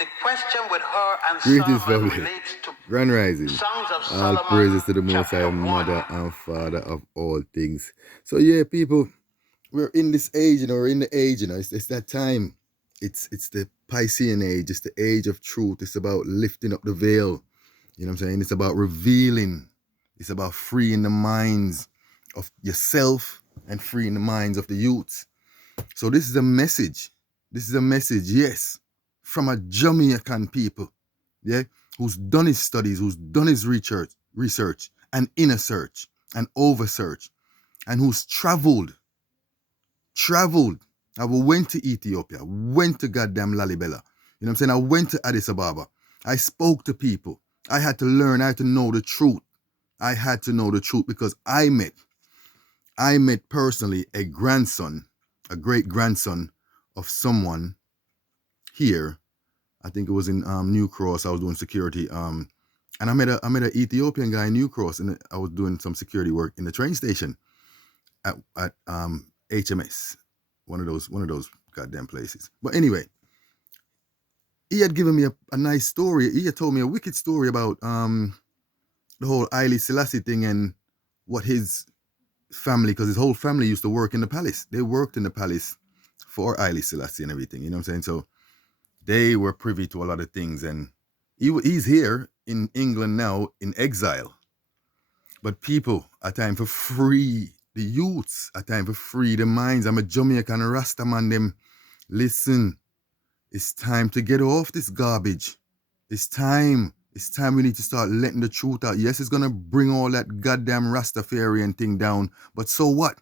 the question with her and Greetings, Solomon family. relates to Grand Rising. Songs of All Solomon, praises to the Most chapter High, 1. Mother and Father of all things. So yeah, people, we're in this age, we're in the age, it's that time. It's the Piscean age. It's the age of truth. It's about lifting up the veil. You know what I'm saying? It's about revealing. It's about freeing the minds of yourself and freeing the minds of the youths. So this is a message. This is a message, yes, from a Jamaican people, yeah, who's done his studies, who's done his research and inner search and over search, and who's traveled. I went to Ethiopia, went to goddamn Lalibela. You know what I'm saying? I went to Addis Ababa. I spoke to people. I had to learn, I had to know the truth. I had to know the truth because I met personally a grandson, a great grandson of someone here. I think it was in New Cross. I was doing security. And I met an Ethiopian guy in New Cross, and I was doing some security work in the train station at HMS, one of those goddamn places. But anyway, he had given me a nice story. He had told me a wicked story about the whole Selasi thing and what his family, because his whole family used to work in the palace. They worked in the palace for Selasi and everything. You know what I'm saying? So they were privy to a lot of things, and he's here in England now in exile. But people, a time for free the youths, a time for free the minds. I'm a Jamaican Rasta man. Them, listen, it's time to get off this garbage. It's time. It's time we need to start letting the truth out. Yes, it's gonna bring all that goddamn Rastafarian thing down, but so what?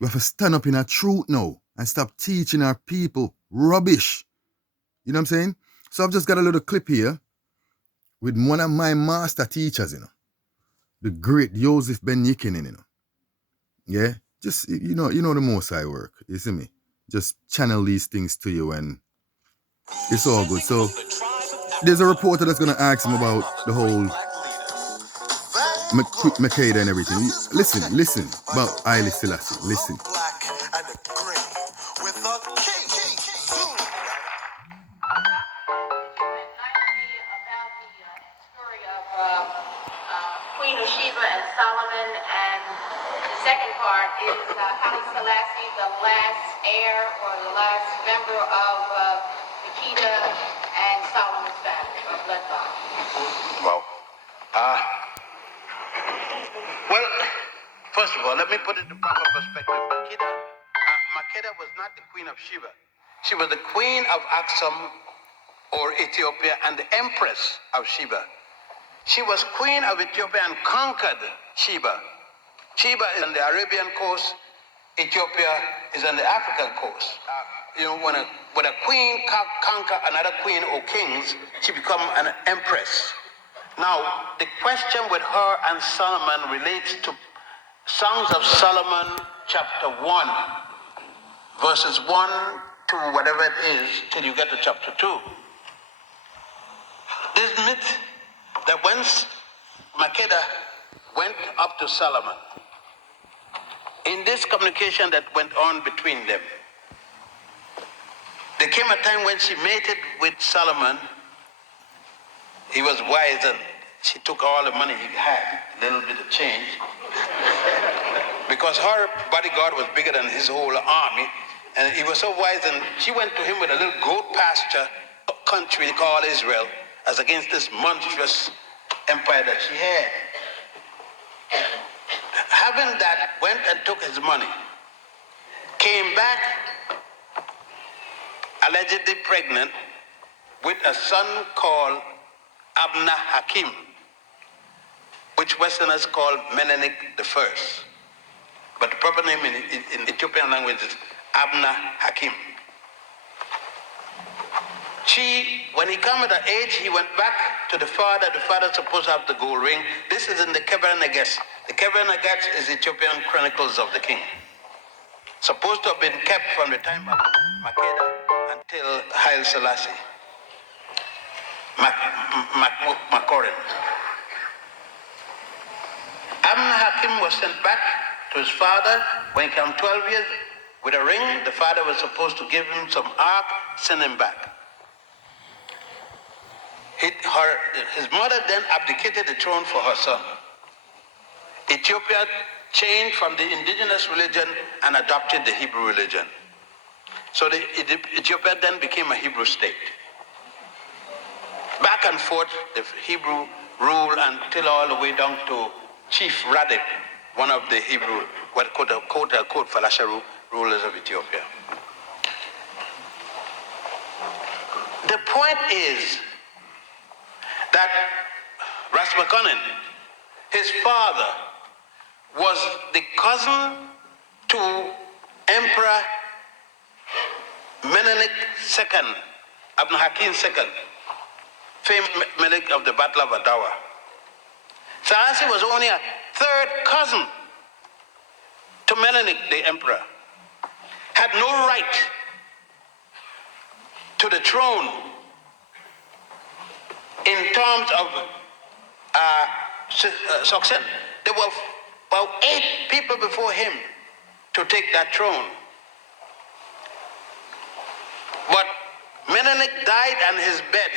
We have to stand up in our truth now and stop teaching our people rubbish. You know what I'm saying? So I've just got a little clip here with one of my master teachers, the great Joseph Ben Yikkinen, Yeah? Just, the Most High work. You see me? Just channel these things to you and it's all good. So there's a reporter that's going to ask him about the whole Makeda and everything. Listen about Haile Selassie. Listen. Queen of Sheba and Solomon, and the second part is Haile Selassie, the last heir or the last member of Makeda and Solomon's family, or bloodline. Wow. Well, first of all, let me put it in proper perspective. Makeda was not the queen of Sheba. She was the queen of Aksum, or Ethiopia, and the empress of Sheba. She was queen of Ethiopia and conquered Sheba. Sheba is on the Arabian coast. Ethiopia is on the African coast. When a queen conquer another queen or kings, she become an empress. Now, the question with her and Solomon relates to Songs of Solomon, chapter 1, verses 1 to whatever it is, till you get to chapter 2. This myth that once Makeda went up to Solomon, in this communication that went on between them, there came a time when she mated with Solomon. He was wise and she took all the money he had, a little bit of change, because her bodyguard was bigger than his whole army, and he was so wise, and she went to him with a little goat pasture country called Israel, as against this monstrous empire that she had. Having that, went and took his money, came back allegedly pregnant with a son called Abna Hakim, which Westerners call Menelik I. But the proper name in Ethiopian language is Abna Hakim. When he came at the age, he went back to the father. The father supposed to have the gold ring. This is in the Keber Neges. The Keber Neges is Ethiopian Chronicles of the King. Supposed to have been kept from the time of Makeda until Haile Selassie. Makorin. Amna Hakim was sent back to his father when he came 12 years with a ring. The father was supposed to give him some ark, send him back. His mother then abdicated the throne for her son. Ethiopia changed from the indigenous religion and adopted the Hebrew religion. So Ethiopia then became a Hebrew state. Back and forth, the Hebrew ruled until all the way down to Chief Radik, one of the Hebrew, what quote-unquote Falasha rulers of Ethiopia. The point is that Ras McConnell, his father, was the cousin to Emperor Menelik II, Abdul Hakim II, famed Menelik of the Battle of Adawa. Selasi was only a third cousin to Menelik, the emperor, had no right to the throne in terms of succession. There were about 8 people before him to take that throne. But Menelik died on his bed,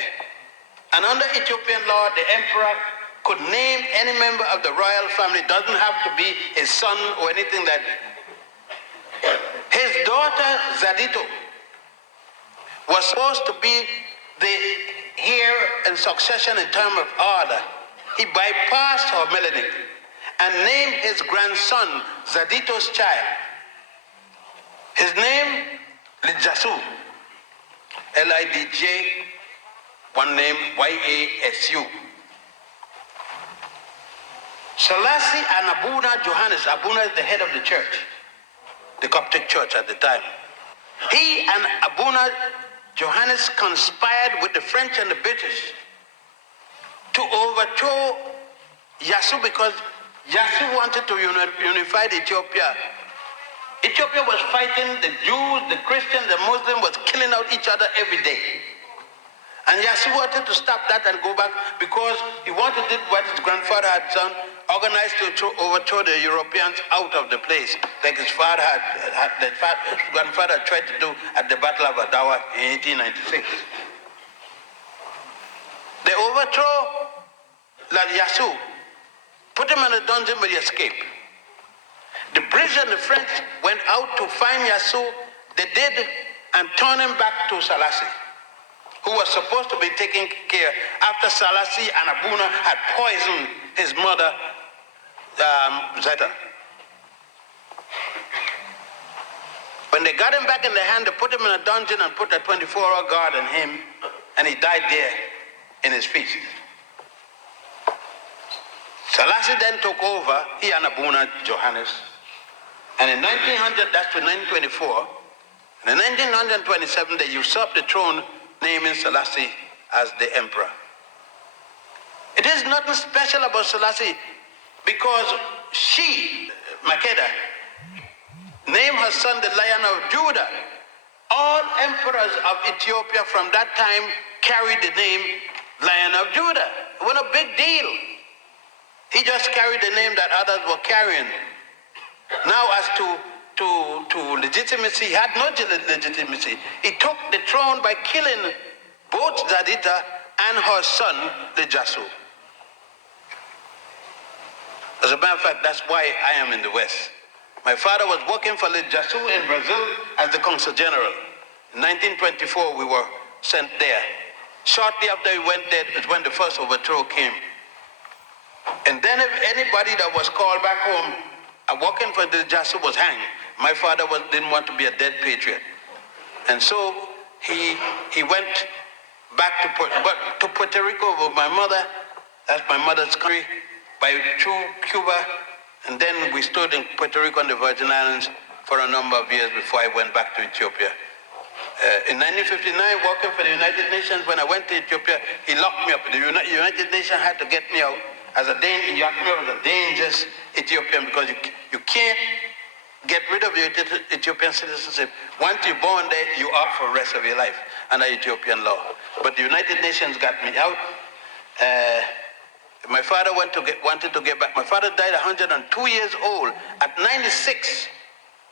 and under Ethiopian law, the emperor could name any member of the royal family. It doesn't have to be his son or anything that. His daughter Zadito was supposed to be the heir and succession in terms of order. He bypassed her Menelik and named his grandson Zadito's child. His name Lidjasu, Lidj, one name Yasu. Selasi and Abuna Johannes, Abuna is the head of the church, the Coptic church at the time. He and Abuna Johannes conspired with the French and the British to overthrow Yasu because Yasu wanted to unify Ethiopia. Ethiopia was fighting the Jews, the Christians, the Muslims, was killing out each other every day. And Yasu wanted to stop that and go back because he wanted to do what his grandfather had done, organized to overthrow the Europeans out of the place, like his grandfather tried to do at the Battle of Adawa in 1896. They overthrew Yasu, put him in a dungeon, but he escaped. The British and the French went out to find Yasu. They did, and turned him back to Selasi, who was supposed to be taking care after Selasi and Abuna had poisoned his mother, Zeta. When they got him back in their hand, they put him in a dungeon and put a 24-hour guard on him, and he died there in his feces. Selasi then took over, he and Abuna Johannes, and in 1900, that's to 1924, and in 1927, they usurped the throne, naming Selasi as the emperor. It is nothing special about Selasi because she, Makeda, named her son the Lion of Judah. All emperors of Ethiopia from that time carried the name Lion of Judah. It wasn't a big deal. He just carried the name that others were carrying. Now as to legitimacy, he had no legitimacy. He took the throne by killing both Zadita and her son, Lidjasu. As a matter of fact, that's why I am in the West. My father was working for Lidjasu in Brazil as the consul general. In 1924, we were sent there. Shortly after we went there is when the first overthrow came. And then if anybody that was called back home working for Lidjasu was hanged. My father didn't want to be a dead patriot. And so he went back to Puerto Rico with my mother. That's my mother's country, through Cuba. And then we stood in Puerto Rico and the Virgin Islands for a number of years before I went back to Ethiopia. In 1959, working for the United Nations, when I went to Ethiopia, he locked me up. The United Nations had to get me out as a dangerous Ethiopian because you can't get rid of your Ethiopian citizenship. Once you're born there, you are for the rest of your life under Ethiopian law. But the United Nations got me out. My father wanted to get back. My father died 102 years old. At 96,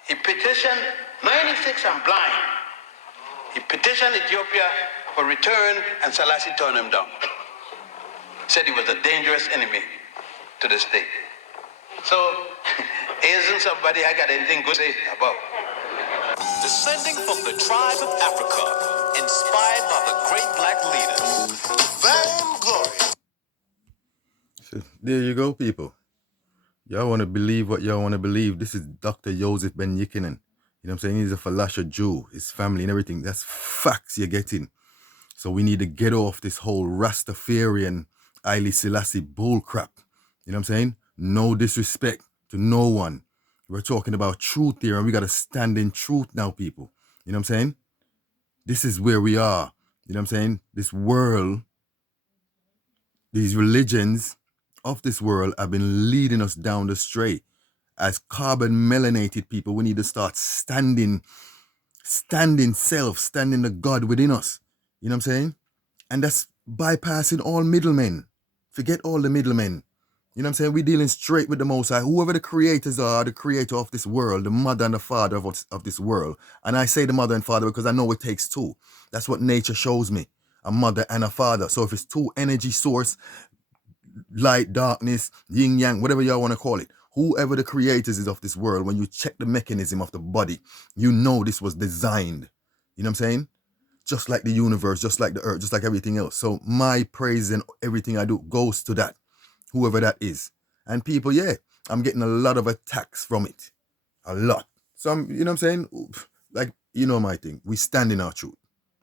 he petitioned, 96 and blind. He petitioned Ethiopia for return, and Selasi turned him down. said he was a dangerous enemy to the state. So, isn't somebody I got anything good to say about? Descending from the tribe of Africa, inspired by the great black leaders. Vainglory. So there you go, people. Y'all want to believe what y'all want to believe. This is Dr. Joseph Ben Yikkinen. You know what I'm saying? He's a Falasha Jew, his family and everything. That's facts you're getting. So we need to get off this whole Rastafarian Haile Selassie bullcrap. You know what I'm saying? No disrespect to no one. We're talking about truth here, and we got to stand in truth now, people. You know what I'm saying? This is where we are. You know what I'm saying? This world, these religions of this world have been leading us down the straight. As carbon melanated people, we need to start standing the God within us. You know what I'm saying? And that's bypassing all middlemen. Forget all the middlemen. You know what I'm saying? We're dealing straight with the Most High. Whoever the creators are, the creator of this world, the mother and the father of this world. And I say the mother and father because I know it takes two. That's what nature shows me. A mother and a father. So if it's two energy source, light, darkness, yin, yang, whatever y'all want to call it, whoever the creators is of this world, when you check the mechanism of the body, you know this was designed. You know what I'm saying? Just like the universe, just like the earth, just like everything else. So my praise and everything I do goes to that, whoever that is. And people, yeah, I'm getting a lot of attacks from it. A lot. So I'm, you know what I'm saying? Like, you know my thing. We stand in our truth.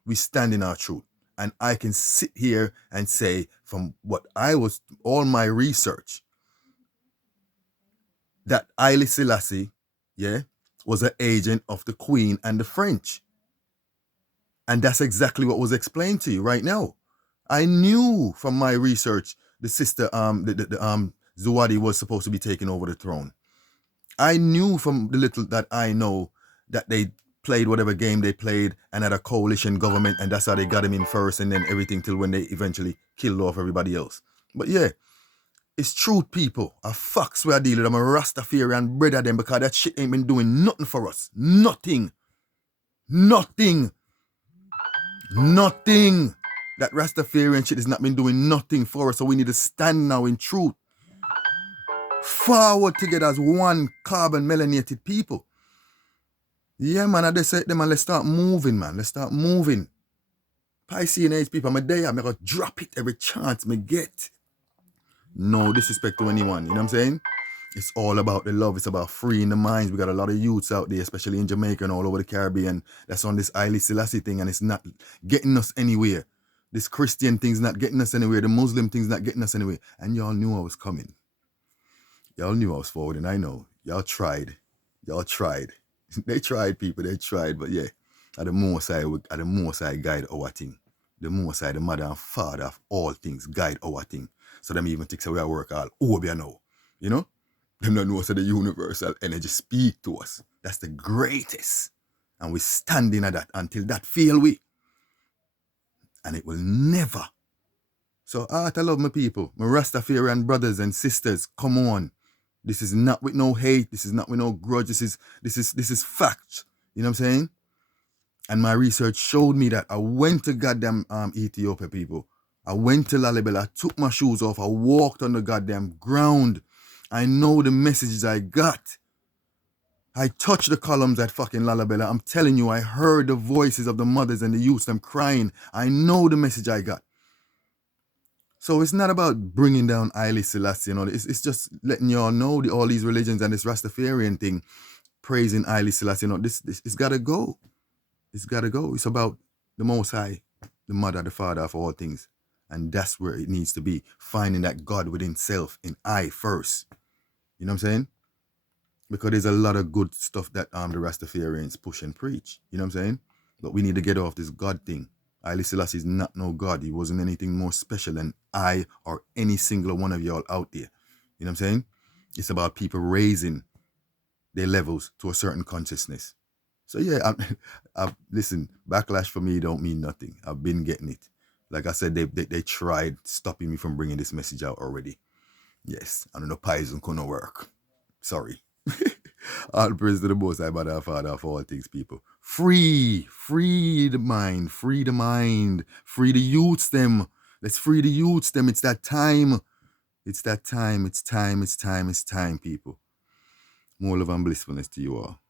We stand in our truth. And I can sit here and say, from what I was, all my research, that Haile Selassie, yeah, was an agent of the Queen and the French. And that's exactly what was explained to you right now. I knew from my research the sister, Zawadi was supposed to be taking over the throne. I knew from the little that I know that they played whatever game they played and had a coalition government, and that's how they got him in first, and then everything till when they eventually killed off everybody else. But yeah, it's truth, people. A fox we are dealing with. I'm a Rastafarian brother them because that shit ain't been doing nothing for us. Nothing. Nothing. Nothing. That Rastafarian shit has not been doing nothing for us. So we need to stand now in truth. Forward together as one carbon melanated people. Yeah, man, I just said them, man, let's start moving, man. Let's start moving. Piscean age people, I'm there, I'm gonna drop it every chance me get. No disrespect to anyone, you know what I'm saying? It's all about the love. It's about freeing the minds. We got a lot of youths out there, especially in Jamaica and all over the Caribbean, that's on this Haile Selassie thing, and it's not getting us anywhere. This Christian thing's not getting us anywhere. The Muslim thing's not getting us anywhere. And y'all knew I was coming. Y'all knew I was forward, and I know. Y'all tried. Y'all tried. They tried, people. They tried, but yeah. At the most I guide our thing. The most I, the mother and father of all things, guide our thing. So them even think so we are work all over now. You know? Them don't know so the universal energy speak to us. That's the greatest. And we standing at that until that fail we. And it will never. So I love my people, my Rastafarian brothers and sisters, come on. This is not with no hate. This is not with no grudge. This is fact. You know what I'm saying? And my research showed me that I went to goddamn Ethiopia, people. I went to Lalibela. I took my shoes off. I walked on the goddamn ground. I know the messages I got. I touched the columns at fucking Lalibela. I'm telling you, I heard the voices of the mothers and the youths, them crying. I know the message I got. So it's not about bringing down Haile Selassie and all. It's just letting y'all know all these religions and this Rastafarian thing, praising Haile Selassie. This it's gotta go. It's gotta go. It's about the Most High, the mother, the father of all things. And that's where it needs to be. Finding that God within self, in I first. You know what I'm saying? Because there's a lot of good stuff that the Rastafarians push and preach. You know what I'm saying? But we need to get off this God thing. Haile Selassie is not no God. He wasn't anything more special than I or any single one of y'all out there. You know what I'm saying? It's about people raising their levels to a certain consciousness. So yeah, listen, backlash for me don't mean nothing. I've been getting it. Like I said, they tried stopping me from bringing this message out already. Yes, I don't know, poison couldn't work. Sorry. All praise to the Most High, Father of all things, people. Free the mind, free the youths them Let's free the youths, them. It's that time. It's that time. It's time, people. More love and blissfulness to you all.